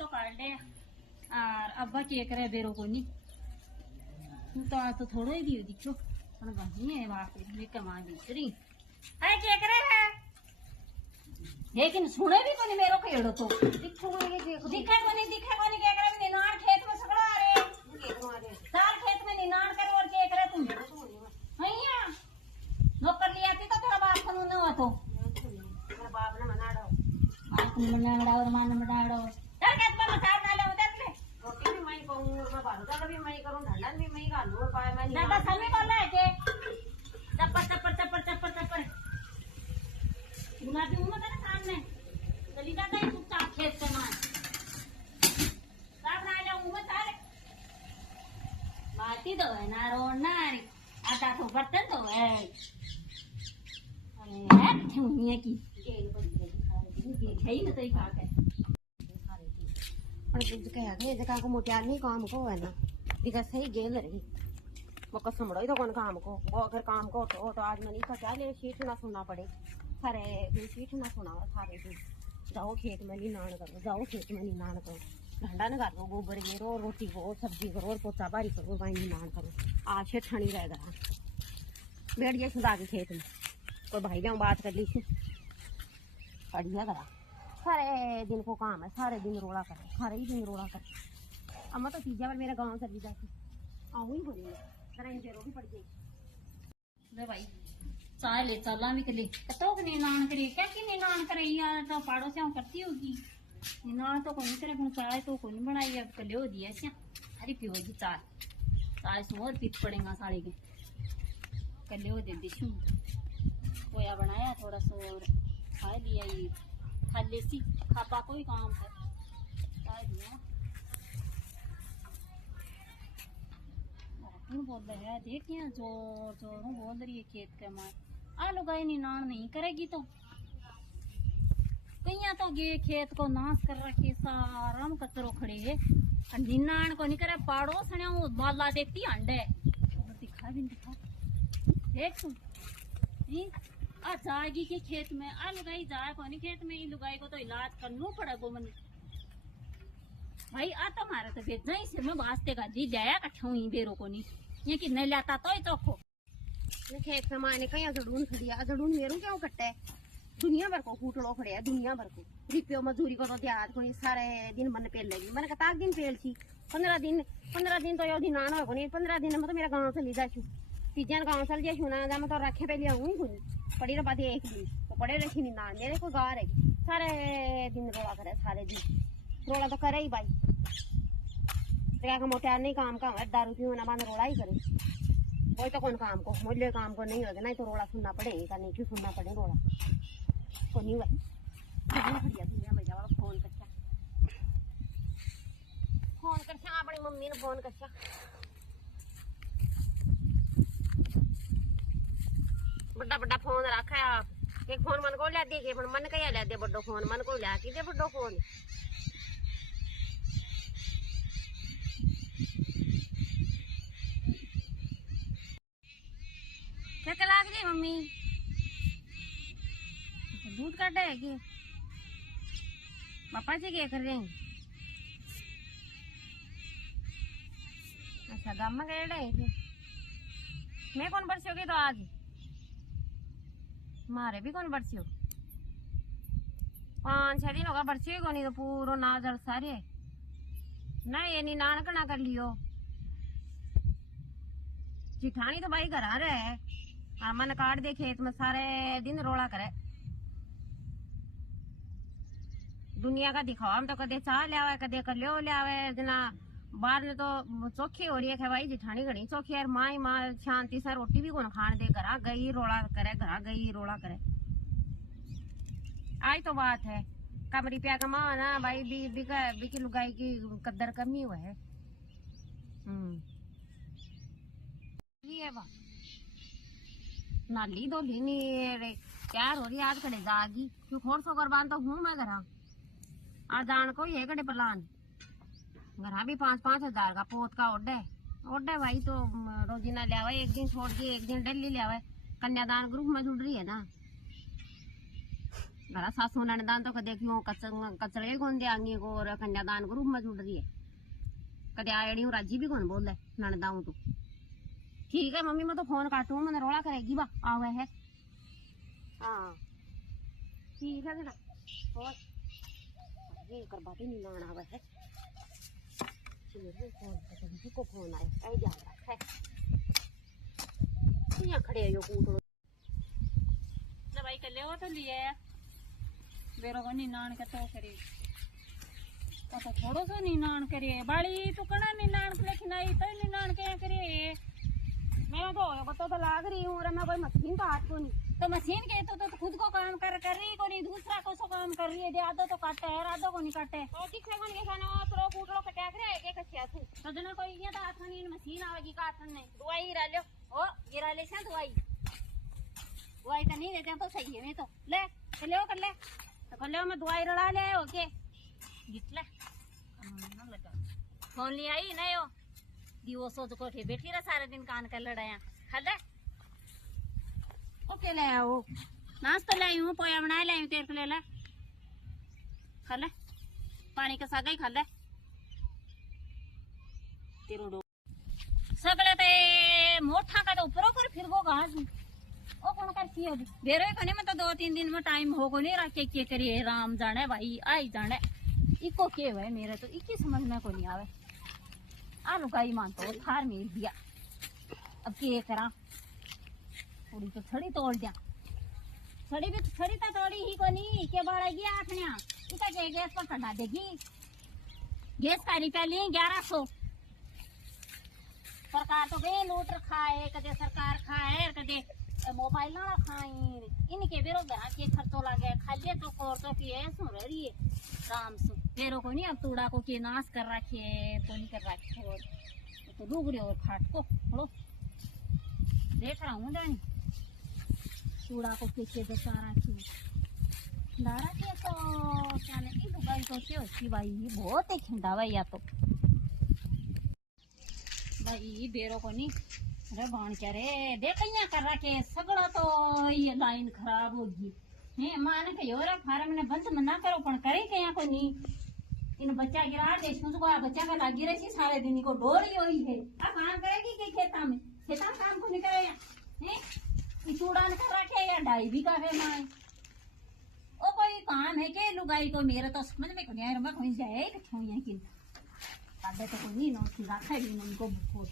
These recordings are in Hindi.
तो काट ले और अब्बा के करे बेरो को नहीं तो थोड़ो ही दियो दिखो पर वही है वहां पे मैं कमा दूसरी अरे के करे है लेकिन सुने भी कोनी मेरो खेड़ो तो दिखो दिखे कोनी के करे निनाण खेत में सगड़ा आ रे सार खेत में निनाण करे और के करे तुम हैया नौकर लिया थी तो तेरा बाप कनु न हो तो मेरा बाप ने मनाड़ो बाप ने मनाड़ो और मान मनाड़ो चल खेत में मचाड़ डाले उधर ले रोटी भी मैं कहूं मैं बांधा भी मैं करूं ढंडन भी मैं गालू पाए मैं दादा समी बोल रहा है के चप्पर बुलाती हूं मैं तेरे सामने चली जाता है चुपचाप खेत से मार साफ ना ले उमत तारे माटी तो है ना रोना आता तो बर्तन तो है अरे ठुनिया की गेल बड़ी गई खाई ना तो ही खा के और कुछ कह के जका को मोटे आदमी काम को है ना दिखा सही गेल रही वो कसम रही तो कौन काम को वो अगर काम को तो आज मैंने इसका क्या ले शीट ना सुनना पड़े सारे दिन शीट ना सुना सारे दिन जाओ खेत में निनाण करो जाओ खेत में निनाण करो ढंडा न कर दो गोबर गेरो रोटी को सब्जी करो और पोचा बारी करो वहीं निनाण करो आज से ठणी रह गया बैठ गया सुधा के खेत में कोई भाई जाऊँ बात कर ली बढ़िया करा सारे दिन को काम है सारे दिन रोड़ा करे सारे ही दिन रोड़ा करे अब मैं तो चीजा पर मेरा गाँव सर्विस जाती आऊँ ही बोली तेरा इंजरो भी पड़ गई ले भाई चाय ले चला भी कली तो निनाण करे क्या कि निनाण करे यार तो पाड़ो से करती होगी निनाण तो कोई करे पण चाय तो कोई बनाई अब कले हो दिया से हरी पियो जी चाय से और पीत पड़ेगा साड़ी के कले हो दे दिशु कोया बनाया थोड़ा सा और खा लिया ये खा लेसी खापा कोई काम है चाय दिया बोल रहे हैं देखिए जोर जोर बोल रही है खेत के मार आलू गाय निनाण नहीं करेगी तो कहीं तो गे खेत को नाश कर रखे सारा कचरो खड़े है निनाण को नहीं करे पाड़ो सने बाला देखती अंडे दिखा भी दिखा देख तू आ जाएगी के खेत में आलू गाय जाए को नहीं खेत में लुगाई को तो इलाज करना पड़ेगा मन भाई आ तुम्हारे तो भेजना ही से मैं वास्ते का जी जाया कट्ठा ही बेरो को नहीं ये कि नहीं लाता तो ही चौखो खेत में माने कहीं अजड़ून खड़िया अजड़ून मेरू क्यों कट्टे दुनिया भर को कूटड़ो खड़े है दुनिया भर को रिपियो मजदूरी को तो त्याग को सारे दिन मन पेल लगी मैंने कहा दिन पेल थी 15 दिन तो यो दिन आना हो नहीं 15 दिन में तो मेरा गाँव से ली जाशू तीजन गाँव चल जाशू ना जा मैं तो रखे पे लिया हूँ पड़ी रहा बात एक दिन तो पड़े रखी नहीं ना मेरे को गार है सारे दिन रोड़ा करे सारे दिन रोड़ा तो करे ही भाई क्या मोटे नहीं काम का दारू पीओ ना बांध रोड़ा ही करे वही तो कौन काम को मूल्य काम को नहीं होगा नहीं तो रोड़ा सुनना पड़ेगा नहीं क्यों सुनना पड़े रोड़ा को नहीं भाई दुनिया में जाओ फोन कर अपनी मम्मी ने फोन कर बड़ा बड़ा फोन रखा है एक फोन मन को लिया दिए मन कहीं लिया दे बड़ो फोन मन को लिया कि दे बड़ो फोन क्या कला गई मम्मी दूध काटा है कि पापा से क्या कर रहे हैं अच्छा गामा गए है मैं कौन बरसोगी तो आज मारे भी कौन बरसियो 5-6 दिन होगा बरसियो को नहीं तो पूरा नाजर सारे ना ये नहीं नानक ना कर लियो जिठानी तो भाई घर आ रहे है मन काट दे खेत में सारे दिन रोड़ा करे दुनिया का दिखावा हम तो कदे चाह लिया कदे कर लियो लिया जना बाद में तो चौखी हो रही है भाई जिठानी घड़ी चौखी यार माँ शांति से रोटी भी कौन खान दे घरा गई रोड़ा करे घरा गई रोड़ा करे आई तो बात है कब रुपया कमा ना भाई बिकी लुगाई की कद्दर कमी हुआ है ये बात नाली दो लीनी तैयार हो रही आज कड़े जागी क्यों खोर सो करवान तो हूँ मैं घरा आज जान को ये कड़े पलान घरा भी 5-5 हजार का पोत का ओडे भाई तो रोजीना लिया हुआ एक दिन छोड़ के एक दिन डेली लिया हुआ कन्यादान ग्रुप में जुड़ रही है ना घरा सासू ननदान तो कदे क्यों कचरे कौन देंगी को और कन्यादान को रूप में जुड़ रही है कदे आड़ी हूँ राजी भी कौन बोल रहा है ननदाऊँ तू ठीक है मम्मी मैं तो फोन काटूँ मैंने रोला करेगी बा आवे है हाँ ठीक है बेटा और ये कर बातें नहीं लाना आवे है फोन को फोन आए कहीं जा रहा है यहाँ खड़े हो कूट दवाई कर ले वो तो लिए बेरो को निनान के तो करे तो थोड़ो सो निनान करे बाड़ी टुकड़ा निनान के लेकिन आई तो निनान के करे मैं तो बता तो लाग रही हूँ और मैं कोई मशीन का हाथ को नहीं तो मशीन के तो खुद को काम कर रही को नहीं दूसरा को सो काम कर रही है आधो तो काटे है आधो को नहीं काटे तो किसने कौन के खाना तो कूटरो कटा करे एक कच्चा थू तो जना कोई ये तो हाथ में मशीन आवेगी का हाथ में दवाई गिरा लो ओ गिरा ले से दवाई दवाई तो नहीं देते तो सही है मैं तो ले ले कर ले तो कर ले मैं दवाई रड़ा ले ओके गिटले फोन ले आई नहीं हो दिवो सोच कोठे बैठी रहा सारे दिन कान कर लड़ाया खा ले ओके ले आओ नाश्ता लाई हूँ पोया बना लाई हूँ तेरे को ले ला खा ले पानी का सागा ही खा ले तेरो सगले ते मोटा का तो ऊपर कर फिर वो घास ओ कौन कर सी अभी बेरो कने में तो 2-3 दिन में टाइम हो को नहीं रखे के करिए राम जाने भाई आई जाने इको के है मेरे तो इकी समझ में को नहीं आवे आलू का ही मान तो थार मिल दिया अब के करा थोड़ी तो छड़ी तोड़ दिया छड़ी भी छड़ी तो तोड़ी ही को नहीं के बढ़ेगी आखने इका के गैस पर चढ़ा देगी गैस का रुपया लिए 1100 सरकार तो गए लूट खाए कदे सरकार खाए कदे मोबाइल ना खाए इनके बेरोजगार के खर्चो लगे खाले तो कोर तो पिए सुन रही है काम से बेरो को नहीं अब तूड़ा को के नाश कर रखे तो नहीं कर रखे और तो डूगरे और फाट को लो देख रहा हूँ जानी तूड़ा को के तो सारा की दारा के तो क्या नहीं दुबई तो से होती भाई बहुत ही खिंडा भाई या तो भाई बेरो को नहीं अरे बाण क्या रे देख यहाँ कर रखे सगड़ा तो ये लाइन खराब होगी है मान के योरा फार्म ने बंद मना करो पण करे के यहाँ को नहीं इन बच्चा गिरा दे इसमें तो बच्चा का लागी रही सारे दिन को डोरी हुई है अब काम करेगी कि खेता में काम को नहीं करे हैं चूड़ान कर रखे या डाई भी का है माए ओ कोई काम है के लुगाई को मेरे तो समझ में को नहीं आ रहा मैं कहीं जाए कठो यहाँ की ताबे तो कोई नहीं नो सीधा खाई उनको भूख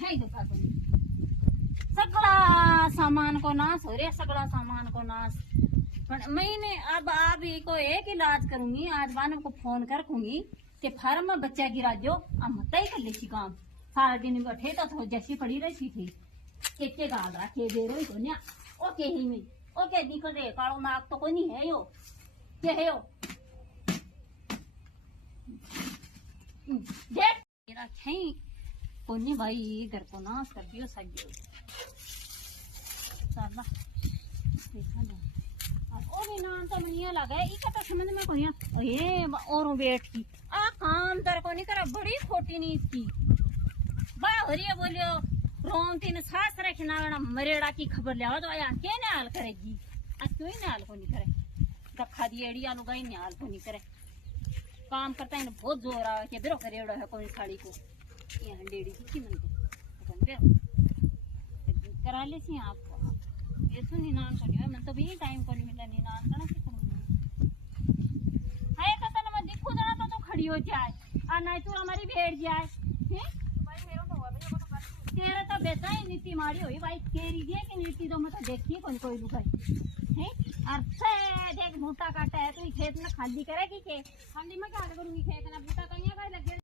है तो का सगड़ा सामान को नाश हो रे सगड़ा सामान को नाश मैंने अब को एक इलाज करूंगी आज बान को फोन कर दूंगी कि फार्म में बच्चा गिरा दो अब मत ही कर लेती काम सारा दिन बैठे तो जैसी पड़ी रही थी के गाल रखे बेरो ही को न्या ओके ही में ओके दिखो रे कालो नाक तो कोई नहीं है यो क्या है यो देख मेरा खई कोनी भाई घर को नाश कर दियो सगियो चला देखा ना और भी नाम तो नहीं लगा इका तो समझ में को नहीं ये औरों बैठ की आ काम तर को नहीं करा बड़ी खोटी नहीं इसकी बा हरिया बोलियो रोम तीन सास रखना वाला मरेड़ा की खबर ले आओ तो आया के नाल करेगी आज क्यों नाल को नहीं करे रखा दी एड़िया नु गई नाल को नहीं करे काम करता है बहुत जोर आवे के बेरो करेड़ो है कोई साड़ी को ये हंडेड़ी की मन को अपन बेरो करा ले सी आपको ये तो निनान को नहीं है मन तो भी टाइम को नहीं मिला निनान करना की करूंगी है तो तने मैं दिखो जरा तो खड़ी हो जाए आ नहीं तो हमारी भेड़ जाए हैं भाई मेरो तो हुआ भाई वो तो तेरे तो बेटा ही नीति मारी हुई भाई तेरी दिए कि नीति तो मैं तो देखी कोई लुगाई है अच्छा देख बूटा काटा है तो खेत में खाली करेगी के खाली में क्या करूंगी खेत में बूटा कहीं का लगे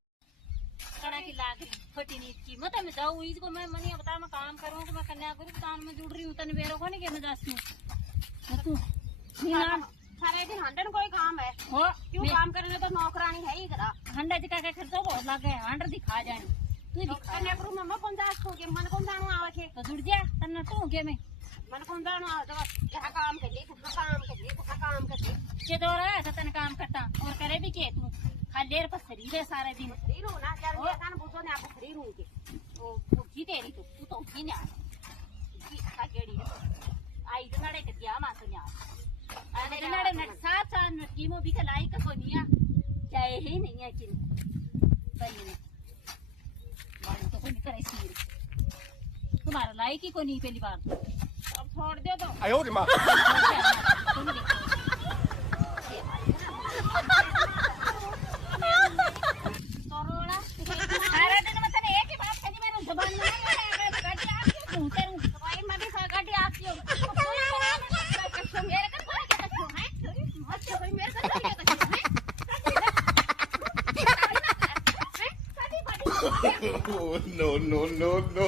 कड़ा की लाग रही फटी नीति की मैं तो मैं जाऊँ इसको मैं मनी बता मैं काम करूँ तो मैं कन्याकुमारी काम में जुड़ रही हूँ तने बेरो को नहीं के मैं जाती हूँ तू सारे दिन 100 कोई काम है हो क्यों काम करने तो नौकरानी है ही करा 100 का खर्चा बहुत लगे 100 दिखा जाए तू दिखा कन्याकुमारी मम्मा कौन जा को के मन कौन जानो आवे के तो जुड़ जा तन्ना तू के मैं मन कौन जानो आवे तो यहाँ काम कर ली कुछ काम कर ली कुछ काम कर ली के दौरा है तो तने काम करता और करे भी के तू खाली देर पर शरीर है सारे दिन शरीर हो ना यार ये कान पूछो ने आपको शरीर हूं के ओ उठी तेरी तू तो उठी ना की का केड़ी है आई तो नड़े के दिया मा तो ना नाड़े नट साथ साथ नटकी मो भी खलाई का कोनिया क्या ये ही नहीं है किन पहले बाल तो कोई नहीं करे सीर तुम्हारा लाई की कोनी पहली बार अब छोड़ दे दो आयो रे माँ करोड़ा सारा दिन में तने एक ही बात कही मैंने जुबान में नहीं है गाड़ी आपकी घूमते रहूं भाई मैं भी गाड़ी आपकी हूं मेरे का कोई क्या करो है अच्छा कोई मेरे का क्या करो है no no no no